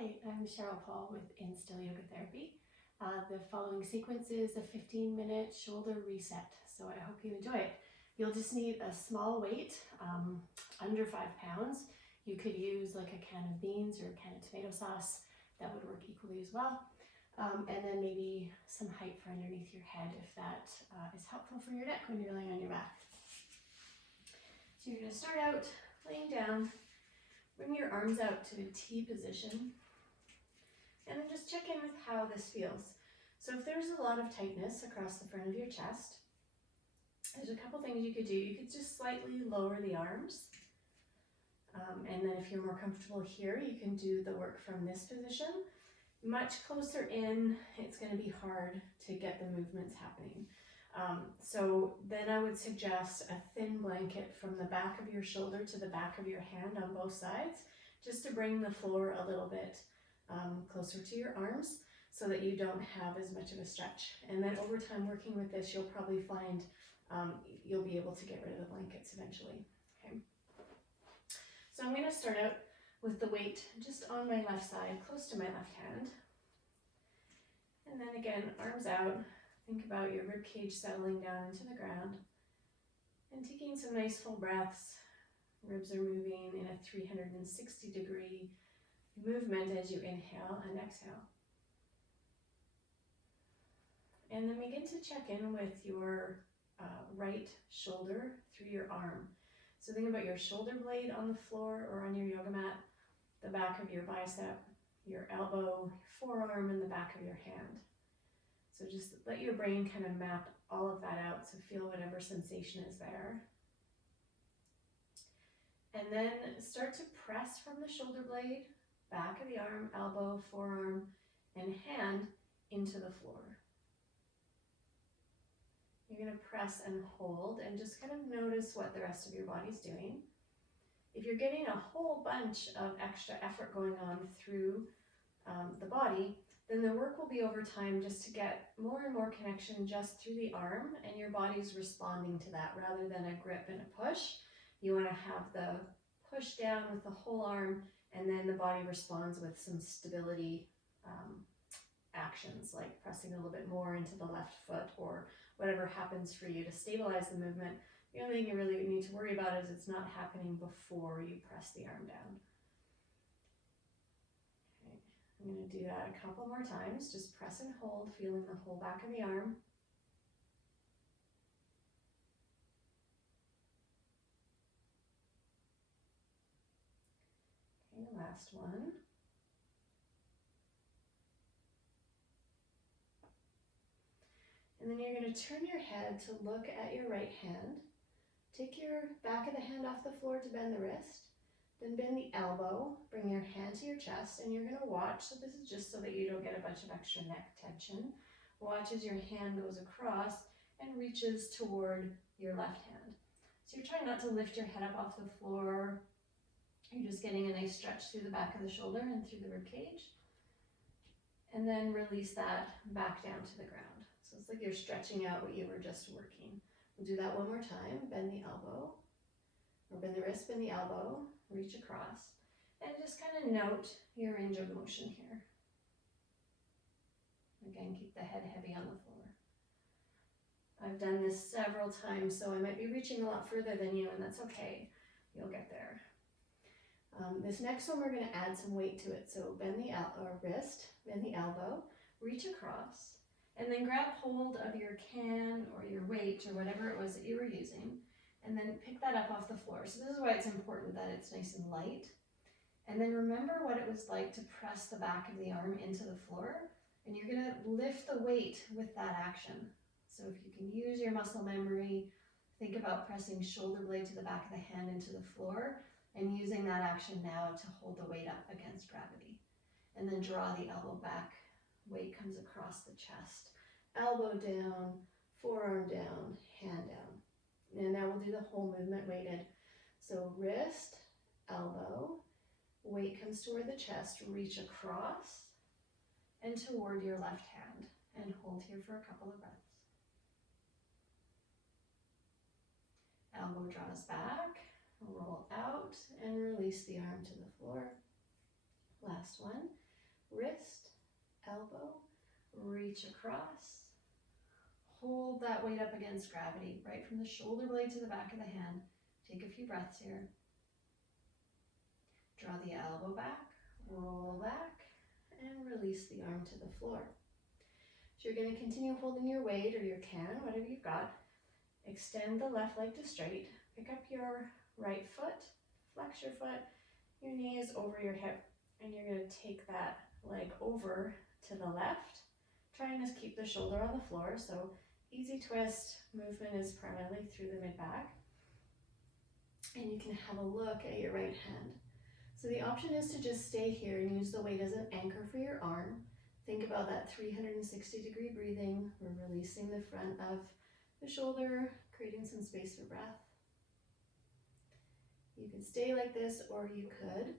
Hi, I'm Cheryl Paul with Instill Yoga Therapy. The following sequence is a 15-minute shoulder reset, so I hope you enjoy it. You'll just need a small weight, under 5 pounds. You could use like a can of beans or a can of tomato sauce. That would work equally as well. And then maybe some height for underneath your head if that is helpful for your neck when you're laying on your back. So you're going to start out laying down. Bring your arms out to a T position, and then just check in with how this feels. So if there's a lot of tightness across the front of your chest, there's a couple things you could do. You could just slightly lower the arms, and then if you're more comfortable here, you can do the work from this position. Much closer in, it's going to be hard to get the movements happening. So then I would suggest a thin blanket from the back of your shoulder to the back of your hand on both sides, just to bring the floor a little bit closer to your arms so that you don't have as much of a stretch. And then over time working with this, you'll probably find you'll be able to get rid of the blankets eventually. Okay. So I'm going to start out with the weight just on my left side, close to my left hand. And then again, arms out. Think about your rib cage settling down into the ground and taking some nice full breaths. Ribs are moving in a 360-degree movement as you inhale and exhale. And then begin to check in with your right shoulder through your arm. So think about your shoulder blade on the floor or on your yoga mat, the back of your bicep, your elbow, forearm, and the back of your hand. So just let your brain kind of map all of that out, so feel whatever sensation is there. And then start to press from the shoulder blade, back of the arm, elbow, forearm, and hand into the floor. You're going to press and hold and just kind of notice what the rest of your body's doing. If you're getting a whole bunch of extra effort going on through the body, then the work will be over time just to get more and more connection just through the arm, and your body's responding to that rather than a grip and a push. You want to have the push down with the whole arm, and then the body responds with some stability actions, like pressing a little bit more into the left foot or whatever happens for you to stabilize the movement. The only thing you really need to worry about is it's not happening before you press the arm down. I'm going to do that a couple more times. Just press and hold, feeling the whole back of the arm. Okay, last one. And then you're going to turn your head to look at your right hand. Take your back of the hand off the floor to bend the wrist. Then bend the elbow, bring your hand to your chest, and you're going to watch. So this is just so that you don't get a bunch of extra neck tension. Watch as your hand goes across and reaches toward your left hand. So you're trying not to lift your head up off the floor. You're just getting a nice stretch through the back of the shoulder and through the rib cage. And then release that back down to the ground. So it's like you're stretching out what you were just working. We'll do that one more time. Bend the elbow, or bend the wrist, bend the elbow. Reach across, and just kind of note your range of motion here. Again, keep the head heavy on the floor. I've done this several times, so I might be reaching a lot further than you, and that's okay. You'll get there. This next one, we're going to add some weight to it. So bend the wrist, bend the elbow, reach across, and then grab hold of your can or your weight or whatever it was that you were using, and then pick that up off the floor. So this is why it's important that it's nice and light. And then remember what it was like to press the back of the arm into the floor, and you're going to lift the weight with that action. So if you can use your muscle memory, think about pressing shoulder blade to the back of the hand into the floor and using that action now to hold the weight up against gravity. And then draw the elbow back, weight comes across the chest, elbow down, forearm down, hand down. And now we'll do the whole movement weighted. So wrist, elbow, weight comes toward the chest, reach across and toward your left hand, and hold here for a couple of breaths. Elbow draws back, roll out, and release the arm to the floor. Last one. wrist, elbow, reach across. Hold that weight up against gravity, right from the shoulder blade to the back of the hand. Take a few breaths here. Draw the elbow back, roll back, and release the arm to the floor. So you're going to continue holding your weight or your can, whatever you've got. Extend the left leg to straight. Pick up your right foot, flex your foot, your knees over your hip, and you're going to take that leg over to the left. Try and just keep the shoulder on the floor. So easy twist movement is primarily through the mid-back. And you can have a look at your right hand. So the option is to just stay here and use the weight as an anchor for your arm. Think about that 360-degree breathing. We're releasing the front of the shoulder, creating some space for breath. You can stay like this, or you could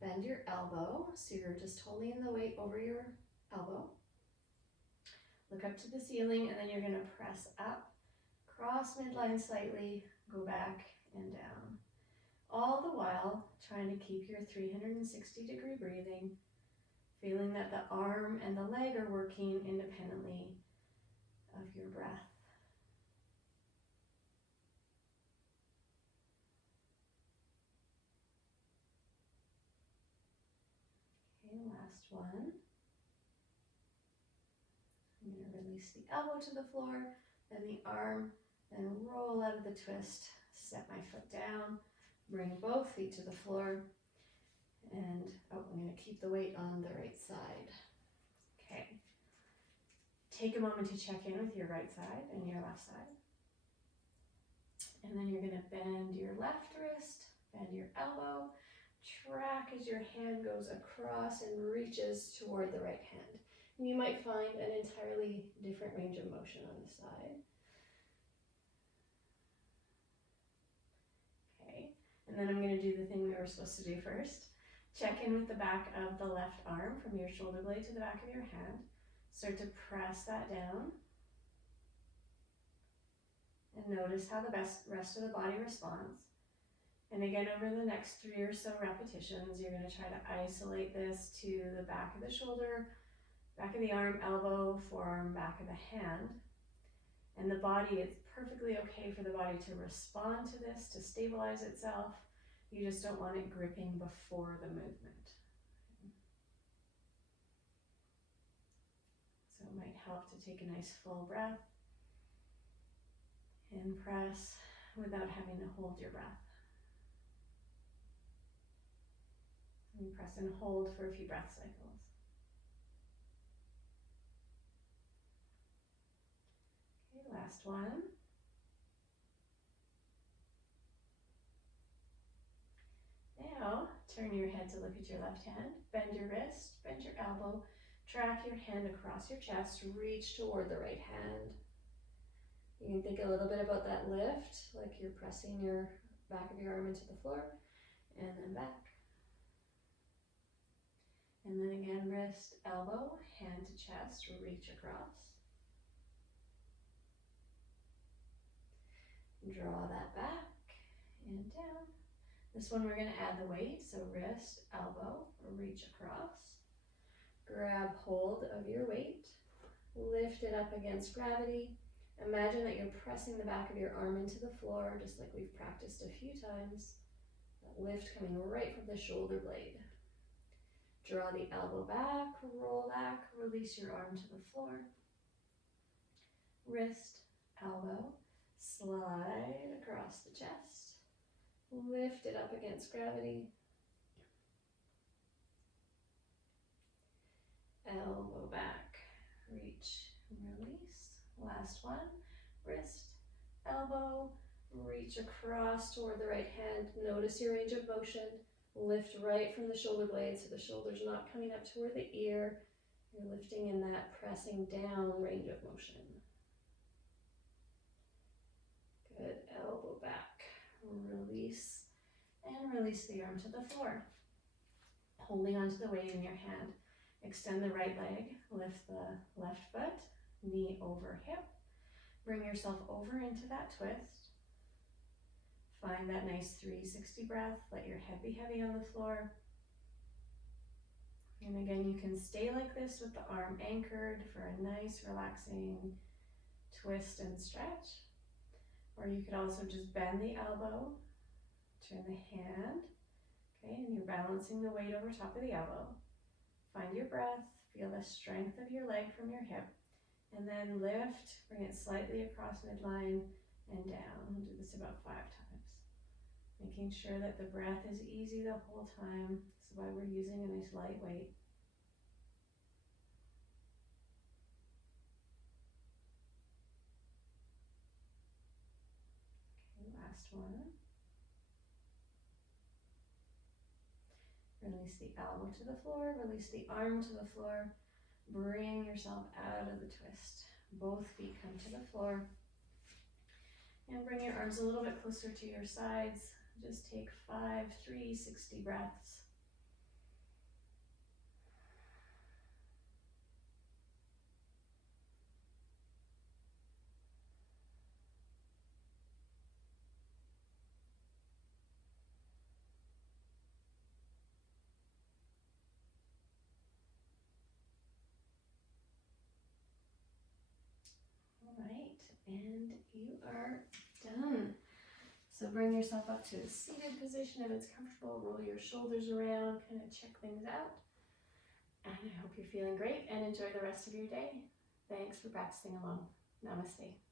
bend your elbow. So you're just holding the weight over your elbow. Look up to the ceiling, and then you're going to press up, cross midline slightly, go back and down. All the while trying to keep your 360-degree breathing, feeling that the arm and the leg are working independently of your breath. Okay, last one. I'm going to release the elbow to the floor, then the arm, then roll out of the twist, set my foot down, bring both feet to the floor, and I'm going to keep the weight on the right side. Okay. Take a moment to check in with your right side and your left side. And then you're going to bend your left wrist, bend your elbow, track as your hand goes across and reaches toward the right hand. And you might find an entirely different range of motion on the side. Okay, and then I'm going to do the thing we were supposed to do first. Check in with the back of the left arm from your shoulder blade to the back of your hand. Start to press that down. And notice how the rest of the body responds. And again, over the next 3 or so repetitions, you're going to try to isolate this to the back of the shoulder, back of the arm, elbow, forearm, back of the hand. And the body, it's perfectly okay for the body to respond to this, to stabilize itself. You just don't want it gripping before the movement. So it might help to take a nice full breath and press without having to hold your breath. And press and hold for a few breath cycles. Okay, last one. Now, turn your head to look at your left hand, bend your wrist, bend your elbow, track your hand across your chest, reach toward the right hand. You can think a little bit about that lift, like you're pressing your back of your arm into the floor, and then back. And then again, wrist, elbow, hand to chest, reach across. Draw that back and down. This one we're going to add the weight, so wrist, elbow, reach across. Grab hold of your weight, lift it up against gravity. Imagine that you're pressing the back of your arm into the floor, just like we've practiced a few times. That lift coming right from the shoulder blade. Draw the elbow back, roll back, release your arm to the floor. Wrist, elbow, slide across the chest. Lift it up against gravity. Elbow back, reach, release. Last one, wrist, elbow, reach across toward the right hand. Notice your range of motion. Lift right from the shoulder blade so the shoulder's not coming up toward the ear. You're lifting in that pressing down range of motion. Good, elbow back, release, and release the arm to the floor. Holding onto the weight in your hand. Extend the right leg, lift the left foot, knee over hip. Bring yourself over into that twist. Find that nice 360 breath. Let your head be heavy on the floor. And And again, you can stay like this with the arm anchored for a nice relaxing twist and stretch. Or you could also just bend the elbow, turn the hand, okay, and you're balancing the weight over top of the elbow. Find your breath, feel the strength of your leg from your hip, and then lift, bring it slightly across midline and down. We'll do this about 5 times. Making sure that the breath is easy the whole time. This is why we're using a nice light weight. Okay, last one. Release the elbow to the floor, release the arm to the floor. Bring yourself out of the twist. Both feet come to the floor. And bring your arms a little bit closer to your sides. Just take 5 360 breaths. All right, and you are done. So bring yourself up to a seated position if it's comfortable. Roll your shoulders around, kind of check things out. And I hope you're feeling great and enjoy the rest of your day. Thanks for practicing along. Namaste.